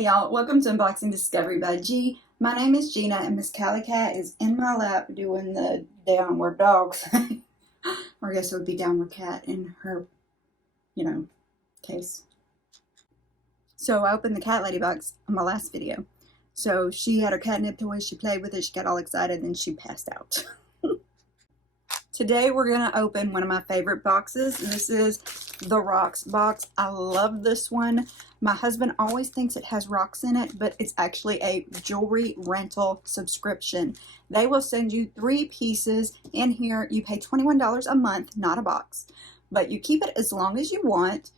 Hey y'all, welcome to Unboxing Discovery by G. My name is Gina and Miss Cali Cat is in my lap doing the downward dogs. Or I guess it would be downward cat in her, case. So I opened the cat lady box on my last video. So she had her catnip toy, she played with it, she got all excited, and she passed out. Today we're going to open one of my favorite boxes. This is the Rocksbox. I love this one. My husband always thinks it has rocks in it, but it's actually a jewelry rental subscription. They will send you 3 pieces in here. You pay $21 a month, not a box, but you keep it as long as you want.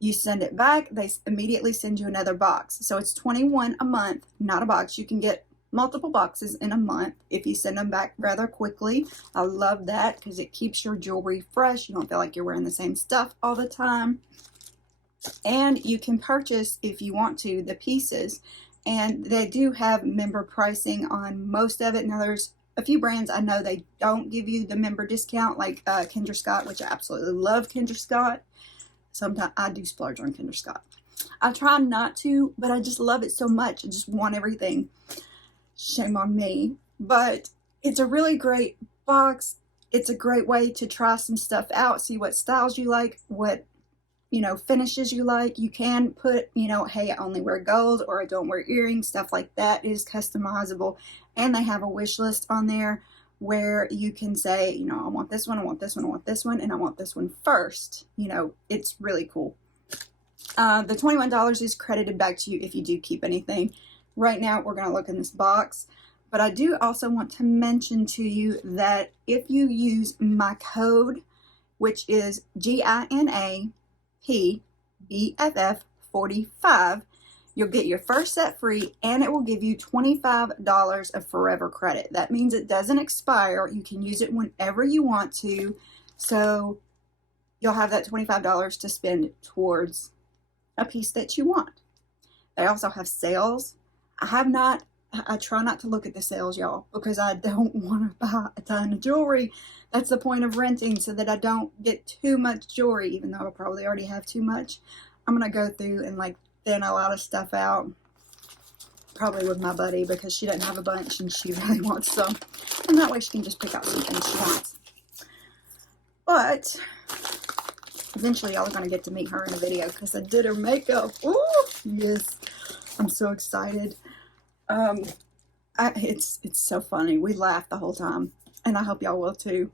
You send it back, they immediately send you another box. So it's $21 a month, not a box. You can get multiple boxes in a month if you send them back rather quickly. I love that because it keeps your jewelry fresh. You don't feel like you're wearing the same stuff all the time. And you can purchase, if you want to, the pieces. And they do have member pricing on most of it. Now there's a few brands I know they don't give you the member discount, like Kendra Scott, which I absolutely love Kendra Scott. Sometimes I do splurge on Kendra Scott. I try not to, but I just love it so much. I just want everything. Shame on me. But it's a really great box. It's a great way to try some stuff out, see what styles you like, what finishes you like. You can put, hey, I only wear gold, or I don't wear earrings. Stuff like that is customizable. And they have a wish list on there where you can say, I want this one, I want this one, I want this one, and I want this one first. It's really cool. The $21 is credited back to you if you do keep anything. Right now, we're going to look in this box. But I do also want to mention to you that if you use my code, which is GINAPBFF45, you'll get your first set free, and it will give you $25 of forever credit. That means it doesn't expire. You can use it whenever you want to. So you'll have that $25 to spend towards a piece that you want. They also have sales. I try not to look at the sales, y'all, because I don't want to buy a ton of jewelry. That's the point of renting, so that I don't get too much jewelry, even though I probably already have too much. I'm going to go through and thin a lot of stuff out, probably with my buddy, because she doesn't have a bunch and she really wants some. And that way she can just pick out some things she wants. But eventually y'all are going to get to meet her in a video because I did her makeup. Ooh, yes. I'm so excited. It's so funny. We laugh the whole time, and I hope y'all will too.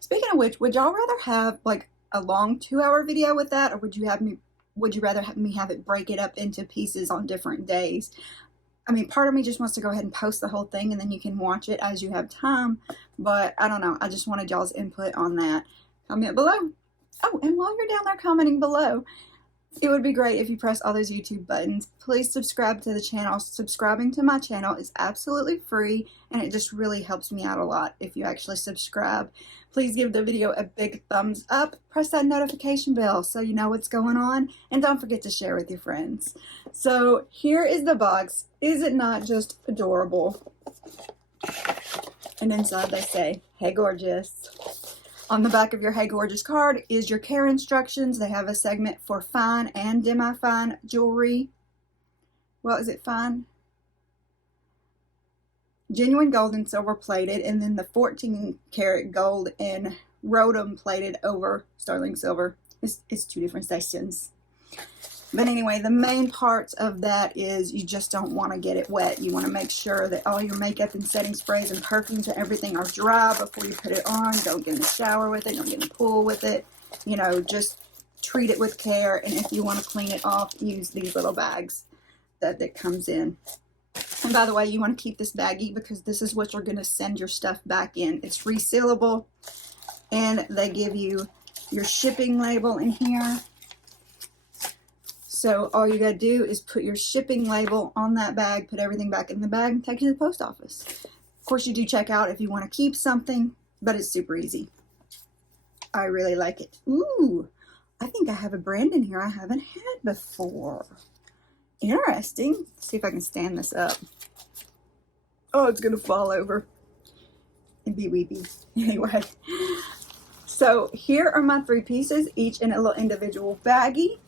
Speaking of which, would y'all rather have a long 2-hour video with that, or would you rather have me have it break it up into pieces on different days? I mean, part of me just wants to go ahead and post the whole thing, and then you can watch it as you have time. But I don't know. I just wanted y'all's input on that. Comment below. Oh, and while you're down there commenting below, it would be great if you press all those YouTube buttons. Please subscribe to the channel. Subscribing to my channel is absolutely free, and it just really helps me out a lot if you actually subscribe. Please give the video a big thumbs up. Press that notification bell so you know what's going on, and don't forget to share with your friends. So here is the box. Is it not just adorable? And inside they say, "Hey gorgeous." On the back of your Hey Gorgeous card is your care instructions. They have a segment for fine and demi-fine jewelry. Well, is it fine? Genuine gold and silver plated, and then the 14 karat gold and rhodium plated over sterling silver. It's 2 different sections. But anyway, the main parts of that is you just don't want to get it wet. You want to make sure that all your makeup and setting sprays and perfumes and everything are dry before you put it on. Don't get in the shower with it. Don't get in the pool with it. Just treat it with care. And if you want to clean it off, use these little bags that comes in. And by the way, you want to keep this baggie because this is what you're going to send your stuff back in. It's resealable. And they give you your shipping label in here. So all you gotta do is put your shipping label on that bag, put everything back in the bag, and take it to the post office. Of course, you do check out if you want to keep something, but it's super easy. I really like it. Ooh, I think I have a brand in here I haven't had before. Interesting. Let's see if I can stand this up. Oh, it's gonna fall over and be weepy. Anyway, so here are my 3 pieces, each in a little individual baggie.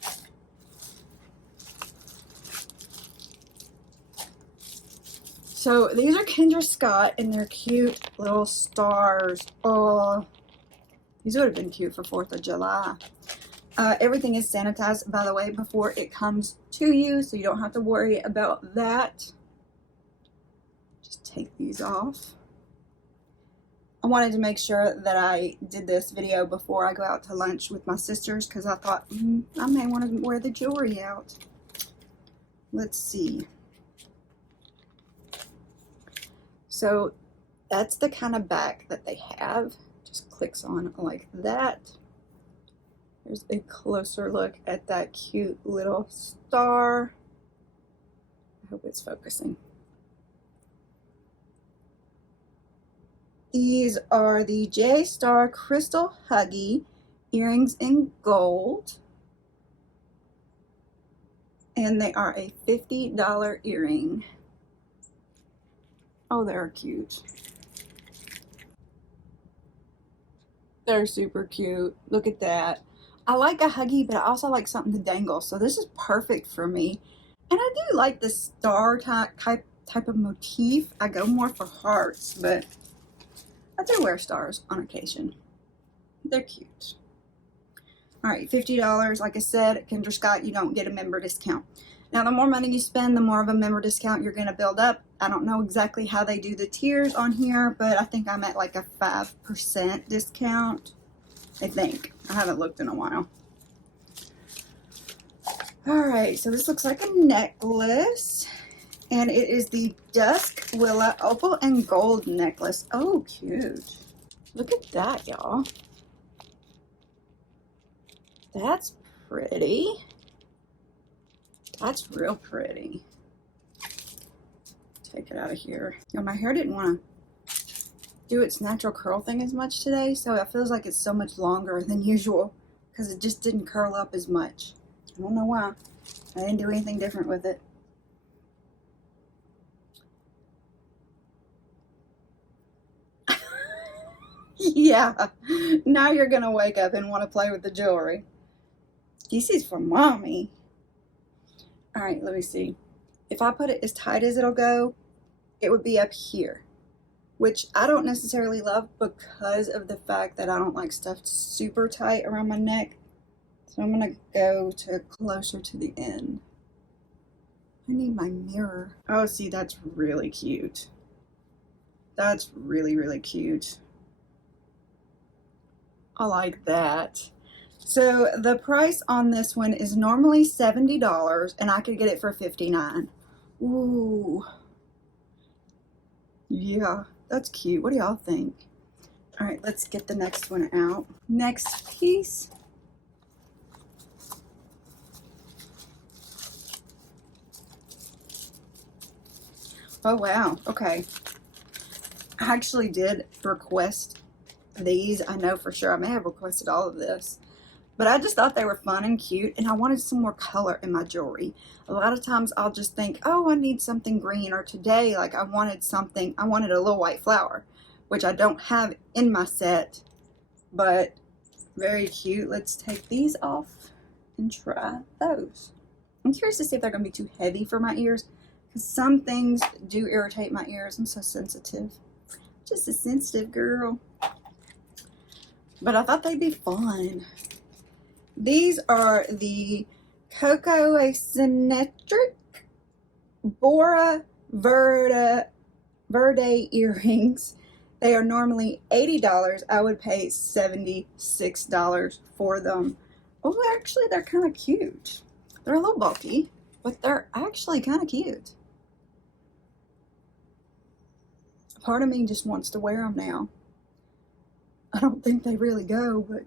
So these are Kendra Scott, and they're cute little stars. Oh, these would have been cute for 4th of July. Everything is sanitized, by the way, before it comes to you, so you don't have to worry about that. Just take these off. I wanted to make sure that I did this video before I go out to lunch with my sisters, because I thought, I may want to wear the jewelry out. Let's see. So that's the kind of back that they have. Just clicks on like that. There's a closer look at that cute little star. I hope it's focusing. These are the J-Star Crystal Huggie earrings in gold. And they are a $50 earring. Oh, they're cute. They're super cute. Look at that. I like a Huggie, but I also like something to dangle. So this is perfect for me. And I do like the star type of motif. I go more for hearts, but I do wear stars on occasion. They're cute. All right, $50. Like I said, at Kendra Scott, you don't get a member discount. Now, the more money you spend, the more of a member discount you're going to build up. I don't know exactly how they do the tiers on here, but I think I'm at like a 5% discount. I think. I haven't looked in a while. All right, so this looks like a necklace. And it is the Dusk Willa Opal and Gold necklace. Oh, cute. Look at that, y'all. That's pretty. That's real pretty. Take it out of here. You know, my hair didn't want to do its natural curl thing as much today, so it feels like it's so much longer than usual because it just didn't curl up as much. I don't know why. I didn't do anything different with it. Yeah, now you're gonna wake up and want to play with the jewelry. This is for mommy. All right, let me see. If I put it as tight as it'll go, it would be up here, which I don't necessarily love because of the fact that I don't like stuff super tight around my neck. So I'm gonna go to closer to the end. I need my mirror. Oh, see, that's really cute. That's really, really cute. I like that. So the price on this one is normally $70 and I could get it for $59. Ooh. Yeah, that's cute. What do y'all think? All right, let's get the next one out. Next piece. Oh, wow. Okay. I actually did request these. I know for sure I may have requested all of this, but I just thought they were fun and cute, and I wanted some more color in my jewelry. A lot of times I'll just think, oh, I need something green, or today, like I wanted a little white flower, which I don't have in my set, but very cute. Let's take these off and try those. I'm curious to see if they're going to be too heavy for my ears, because some things do irritate my ears. I'm so sensitive. Just a sensitive girl. But I thought they'd be fun. These are the COCOACENTRIC Bora Verde earrings. They are normally $80. I would pay $76 for them. Oh, actually, they're kind of cute. They're a little bulky, but they're actually kind of cute. Part of me just wants to wear them now. I don't think they really go, but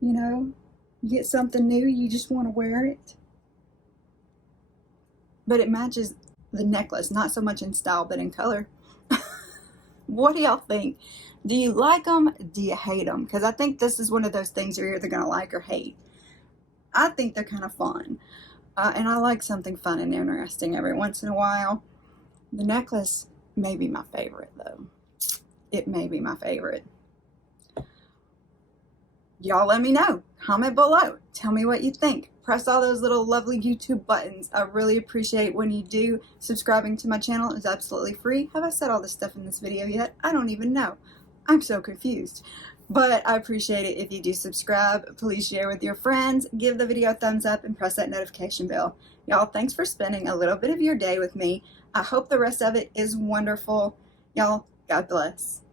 you know, you get something new, you just want to wear it. But it matches the necklace, not so much in style, but in color. What do y'all think? Do you like them? Do you hate them? Because I think this is one of those things you're either going to like or hate. I think they're kind of fun. And I like something fun and interesting every once in a while. The necklace may be my favorite, though. It may be my favorite. Y'all let me know. Comment below. Tell me what you think. press all those little lovely YouTube buttons. I really appreciate when you do. Subscribing to my channel is absolutely free. Have I said all this stuff in this video yet? I don't even know. I'm so confused. But I appreciate it if you do subscribe. Please share with your friends, give the video a thumbs up, and press that notification bell. Y'all, thanks for spending a little bit of your day with me. I hope the rest of it is wonderful. Y'all, God bless.